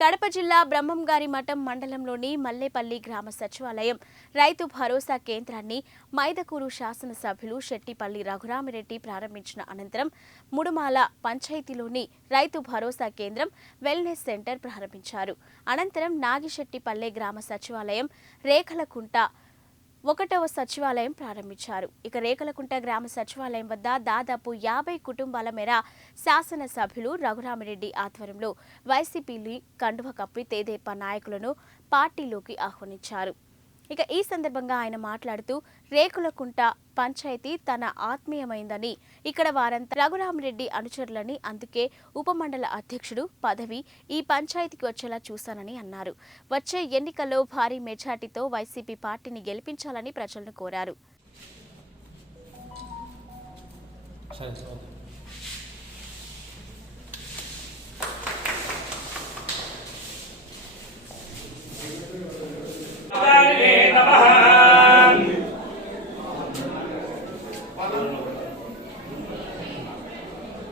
కడప జిల్లా బ్రహ్మంగారి మఠం మండలంలోని మల్లేపల్లి గ్రామ సచివాలయం రైతు భరోసా కేంద్రాన్ని మైదకూరు శాసనసభ్యులు శెట్టిపల్లి రఘురామిరెడ్డి ప్రారంభించిన అనంతరం ముడుమాల పంచాయతీలోని రైతు భరోసా కేంద్రం వెల్నెస్ సెంటర్ ప్రారంభించారు. అనంతరం నాగిశెట్టిపల్లె గ్రామ సచివాలయం రేఖలకుంట ఒకటవ సచివాలయం ప్రారంభించారు. ఇక రేకలకుంట గ్రామ సచివాలయం వద్ద దాదాపు యాభై కుటుంబాల మేర శాసనసభ్యులు రఘురామిరెడ్డి ఆధ్వర్యంలో వైసీపీని కండువ కప్పి తెదేపా నాయకులను పార్టీలోకి ఆహ్వానించారు. ఇక ఈ సందర్భంగా ఆయన మాట్లాడుతూ రేకులకుంట పంచాయతీ తన ఆత్మీయమైందని ఇక్కడ వారంతా రఘురామరెడ్డి అనుచరులని అందుకే ఉపమండల అధ్యక్షుడు పదవి ఈ పంచాయతీకి వచ్చేలా చూశానని అన్నారు. వచ్చే ఎన్నికల్లో భారీ మెజార్టీతో వైసీపీ పార్టీని గెలిపించాలని ప్రజలను కోరారు. సరే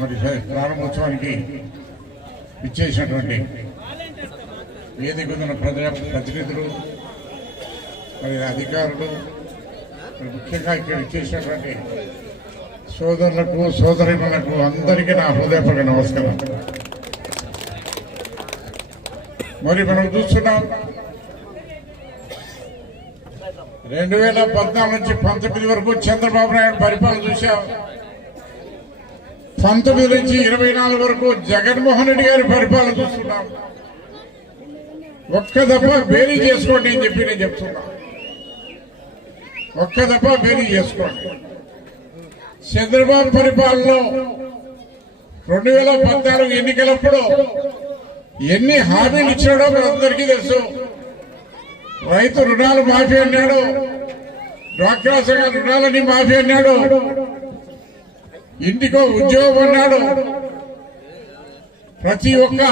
మరి ప్రారంభోత్సవానికి ఇచ్చేసినటువంటి వేదిక ఉన్న ప్రజా ప్రతినిధులు మరి అధికారులు ముఖ్యంగా ఇక్కడ ఇచ్చేసినటువంటి సోదరులకు సోదరిమణులకు అందరికీ నా హృదయపూర్వక నమస్కారం. మరి మనం చూస్తున్నాం రెండు వేల పద్నాలుగు నుంచి పంతొమ్మిది వరకు చంద్రబాబు నాయుడు పరిపాలన చూశాం. పంతొమ్మిది నుంచి ఇరవై నాలుగు వరకు జగన్మోహన్ రెడ్డి గారి పరిపాలన చూస్తున్నాం. ఒక్క దప్ప బేరీ చేసుకోండి అని చెప్పి నేను చెప్తున్నా. ఒక్క దఫా బేరీ చేసుకోండి. చంద్రబాబు పరిపాలనలో రెండు వేల పద్నాలుగు ఎన్నికలప్పుడు ఎన్ని హామీలు ఇచ్చాడో మనందరికీ తెలుసు. రైతు రుణాలు మాఫీ అన్నాడు. డ్వాక్రా సంఘ రుణాలని మాఫీ అన్నాడు. ఇంటికో ఉద్యోగం అన్నాడు. ప్రతి ఒక్క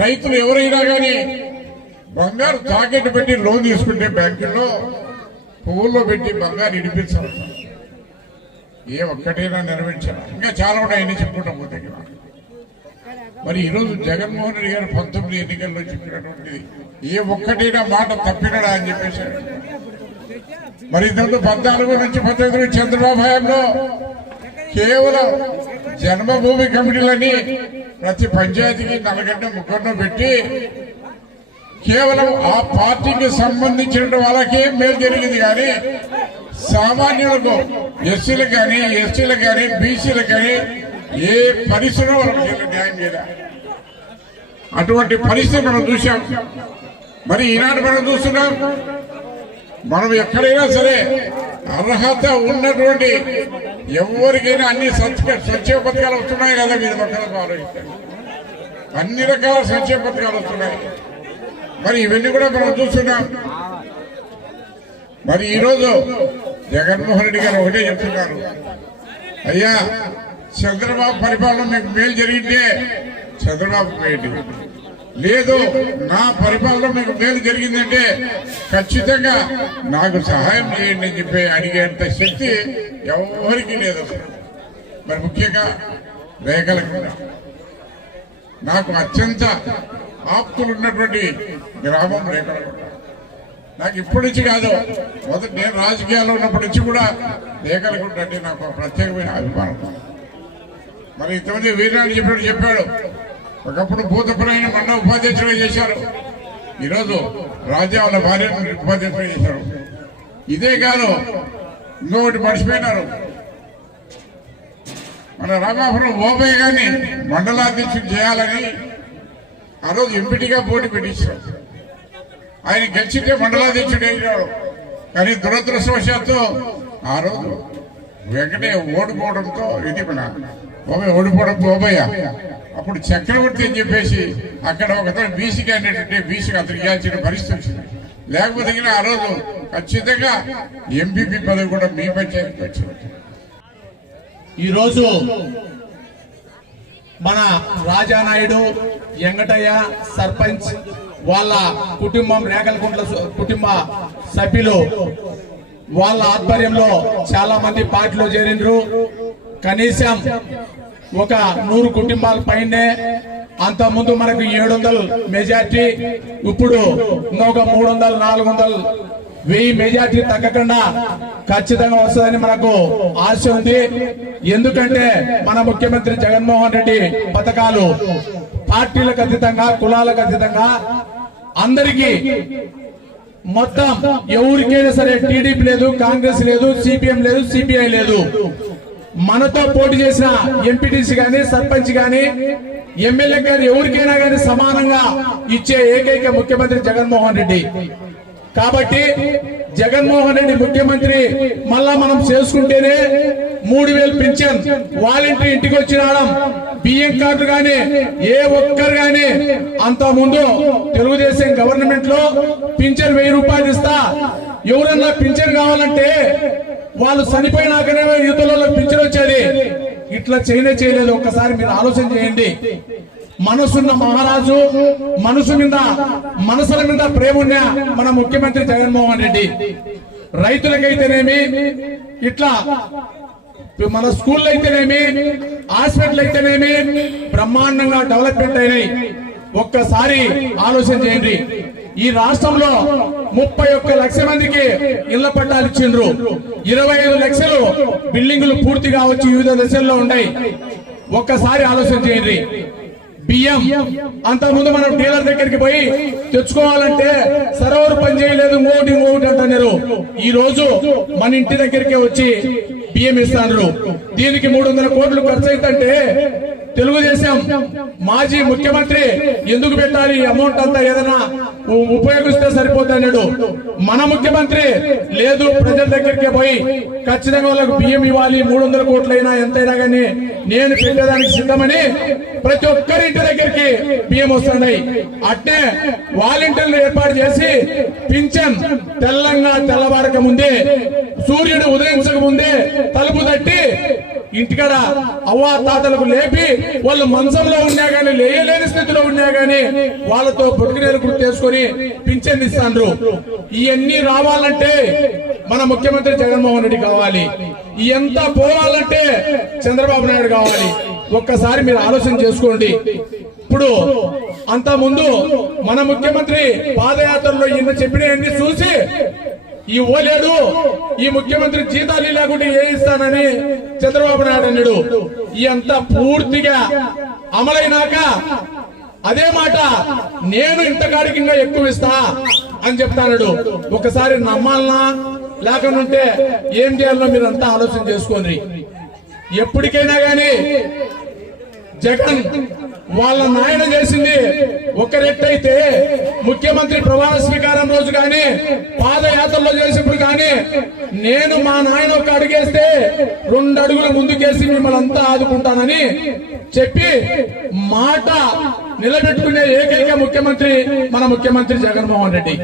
రైతులు ఎవరైనా కానీ బంగారు తాకెట్టు పెట్టి లోన్ తీసుకుంటే బ్యాంకుల్లో పువ్వుల్లో పెట్టి బంగారు ఇడిపించాలి. ఏ ఒక్కటైనా నెరవేర్చారు ఇంకా చాలా ఉన్నాయి చెప్పుకుంటాం పోతే మరి ఈరోజు జగన్మోహన్ రెడ్డి గారు పంతొమ్మిది ఎన్నికల్లో చెప్పినటువంటిది. ఏ ఒక్కటైనా మాట తప్పినడా అని చెప్పేసి. మరి ఇంతకు పద్నాలుగు నుంచి పంతొమ్మిది చంద్రబాబు హయాంలో కేవలం జన్మభూమి కమిటీలని ప్రతి పంచాయతీకి నలగంట ముగ్గురును పెట్టి కేవలం ఆ పార్టీకి సంబంధించిన వాళ్ళకే మేలు జరిగింది కానీ సామాన్యులకు ఎస్సీలకు కానీ ఎస్టీలకు కానీ బీసీలకు కానీ ఏ పరిశ్రమ వాళ్ళకి న్యాయం అటువంటి పరిస్థితి మనం చూసాం మరి ఈనాడు మనం చూస్తున్నాం మనం ఎక్కడైనా సరే అర్హత ఉన్నటువంటి ఎవరికైనా అన్ని సంక్షేమ పథకాలు వస్తున్నాయి కదా మీరు పక్కన ఆలోచించండి. అన్ని రకాల సంక్షేమ పథకాలు వస్తున్నాయి. మరి ఇవన్నీ కూడా మనం చూస్తున్నాం. మరి ఈరోజు జగన్మోహన్ రెడ్డి గారు ఒకటే చెప్తున్నారు. అయ్యా చంద్రబాబు పరిపాలన మీకు మేలు జరిగితే చంద్రబాబు మేలు. లేదు నా పరిపాలన మీకు మేలు జరిగిందంటే ఖచ్చితంగా నాకు సహాయం చేయండి అని చెప్పి అడిగేంత శక్తి ఎవరికి లేదు మరి ముఖ్యంగా రేఖల నాకు అత్యంత ఆప్తులు ఉన్నటువంటి గ్రామం రేఖల నాకు ఇప్పటి నుంచి కాదు మొదటి నేను రాజకీయాల్లో ఉన్నప్పటి నుంచి కూడా రేఖలకుంటే నాకు ప్రత్యేకమైన అభిమానం. మరి ఇంతమంది వీరాన్ని చెప్పినట్టు చెప్పాడు ఒకప్పుడు భూతపురైన మన ఉపాధ్యక్షులు చేశారు. ఈరోజు రాజా వాళ్ళ భార్యను ఉపాధ్యక్షులు చేశారు. ఇదే కాదు ఇంకొకటి మర్చిపోయినారు. మన రామాపురం ఓబయ్య గారిని మండలాధ్యక్షుడు చేయాలని ఆ రోజు ఎంపీటీగా పోటీ పెట్టించారు. ఆయన గెలిచితే మండలాధ్యక్షుడు అయినాడు. కానీ దురదృష్టవశాత్తు ఆ రోజు వెంకటే ఓడిపోవడంతో ఇది మన బాబాయ్ ఓడిపోవడం బాబయ్య అప్పుడు చక్రవర్తి అని చెప్పేసి అక్కడ ఒకతను బీసీ క్యాండిడేట్ అంటే బీసీకి అతనికి ఇవ్వాల్సిన పరిస్థితి వచ్చింది. లేకపోతే ఆ రోజు ఖచ్చితంగా ఎంపీపీ పదవి కూడా మీ పంచాయతీకి వచ్చింది. ఈరోజు మన రాజానాయుడు వెంకటయ్య సర్పంచ్ వాళ్ళ కుటుంబం రేగలకుంట్ల కుటుంబ సభ్యులు వాళ్ళ ఆధ్వర్యంలో చాలా మంది పార్టీలో చేరిండ్రు. కనీసం ఒక నూరు కుటుంబాల పైనే అంత ముందు మనకు ఏడు వందల మెజార్టీ ఇప్పుడు ఇంకొక మూడు వందలు నాలుగు వందలు వెయ్యి మెజార్టీ తగ్గకుండా ఖచ్చితంగా వస్తుందని మనకు ఆశ ఉంది. ఎందుకంటే మన ముఖ్యమంత్రి జగన్మోహన్ రెడ్డి పథకాలు పార్టీలకు అతీతంగా కులాలకు అతీతంగా అందరికీ మొత్తం ఎవరికైనా సరే టీడీపీ లేదు కాంగ్రెస్ లేదు సిపిఎం లేదు సిపిఐ లేదు. మనతో పోటీ చేసిన ఎంపీటీసీ గాని సర్పంచ్ గాని ఎమ్మెల్యే గారి ఎవరికైనా గాని సమానంగా ఇచ్చే ఏకైక ముఖ్యమంత్రి జగన్మోహన్ రెడ్డి. కాబట్టి జగన్మోహన్ రెడ్డి ముఖ్యమంత్రి మళ్ళా మనం చేసుకుంటేనే మూడు వేలు పింఛన్ వాలంటీర్ ఇంటికి వచ్చి రావడం బియ్యం కార్డు గాని ఏ ఒక్కరు గాని అంత ముందు తెలుగుదేశం గవర్నమెంట్లో పింఛన్ వెయ్యి రూపాయలు ఇస్తా ఎవరన్నా పింఛన్ కావాలంటే వాళ్ళు చనిపోయినాకనే యుద్ధంలో పింఛన్ వచ్చేది. ఇట్లా చేయనే చేయలేదు. ఒక్కసారి మీరు ఆలోచన చేయండి. మనసున్న మహారాజు మనసు మీద మనసుల మీద ప్రేమ ఉన్న మన ముఖ్యమంత్రి జగన్మోహన్ రెడ్డి. రైతులకైతేనేమి ఇట్లా మన స్కూల్ అయితేనేమి హాస్పిటల్ అయితేనేమి బ్రహ్మాండంగా డెవలప్మెంట్ అయినాయి. ఒక్కసారి ఆలోచన చేయండి. ఈ రాష్ట్రంలో ముప్పై ఒక్క లక్షల మందికి ఇళ్ళ పట్టాలు ఇచ్చిండ్రు. ఇరవై ఐదు లక్షలు బిల్డింగులు పూర్తిగా వచ్చి వివిధ దశల్లో ఉన్నాయి. ఒక్కసారి ఆలోచన చేయండి. బియ్యం అంత ముందు మనం డీలర్ దగ్గరికి పోయి తెచ్చుకోవాలంటే సర్వర్ పని చేయలేదు ఇంకోటి ఇంకోటి అంటున్నారు. ఈ రోజు మన ఇంటి దగ్గరికే వచ్చి బియ్యం ఇస్తాను దీనికి మూడు వందల కోట్లు ఖర్చు అవుతుంటే తెలుగుదేశం మాజీ ముఖ్యమంత్రి ఎందుకు పెట్టాలి? అమౌంట్ అంతా ఏదైనా ఉపయోగిస్తే సరిపోతుంది అన్నాడు. మన ముఖ్యమంత్రి లేదు ప్రజల దగ్గరికే పోయి ఖచ్చితంగా వాళ్ళకు బియ్యం ఇవ్వాలి మూడు వందల కోట్లైనా ఎంతైనా కానీ నేను పెట్టేదానికి సిద్ధమని ప్రతి ఒక్కరి ఇంటి దగ్గరికి బియ్యం వస్తున్నాయి. అట్టే వాలంటీర్లు ఏర్పాటు చేసి పింఛన్ తెల్లంగా తెల్లవారక ముందే సూర్యుడు ఉదయించక ముందే తలుపు తట్టి ఇంటికాడ అవ్వా తాతలకు లేపి వాళ్ళు మంచంలో ఉన్నా గానీ లేయలేని స్థితిలో ఉన్నా గానీ వాళ్ళతో బొట్టుకునేరు గుర్తు చేసుకుని పింఛన్ ఇస్తాండ్రు. ఇవన్నీ రావాలంటే మన ముఖ్యమంత్రి జగన్మోహన్ రెడ్డి కావాలి. ఎంత పోవాలంటే చంద్రబాబు నాయుడు కావాలి. ఒక్కసారి మీరు ఆలోచన చేసుకోండి. ఇప్పుడు అంత ముందు మన ముఖ్యమంత్రి పాదయాత్రలో ఈయన చెప్పినవన్నీ చూసి ఈ ఓలేడు ఈ ముఖ్యమంత్రి జీతాలు లేకుండా ఏ ఇస్తానని చంద్రబాబు నాయుడు అన్నాడు. ఈ పూర్తిగా అమలైనాక అదే మాట నేను ఇంతకాడికి ఇంకా ఎక్కువ ఇస్తా అని చెప్తాడు ఒకసారి నమ్మాలనా? లేకనుంటే ఏం చేయాలనో మీరు అంతా ఆలోచన చేసుకోండి. ఎప్పటికైనా గానీ జగన్ వాళ్ళ నాయన చేసింది ఒక రెట్టయితే ముఖ్యమంత్రి ప్రమాణ స్వీకారం రోజు కానీ పాదయాత్రలో చేసినప్పుడు కానీ నేను మా నాయన ఒక అడుగేస్తే రెండు అడుగులు ముందుకేసి మిమ్మల్ని అంతా ఆదుకుంటానని చెప్పి మాట నిలబెట్టుకునే ఏకైక ముఖ్యమంత్రి మన ముఖ్యమంత్రి జగన్మోహన్ రెడ్డి.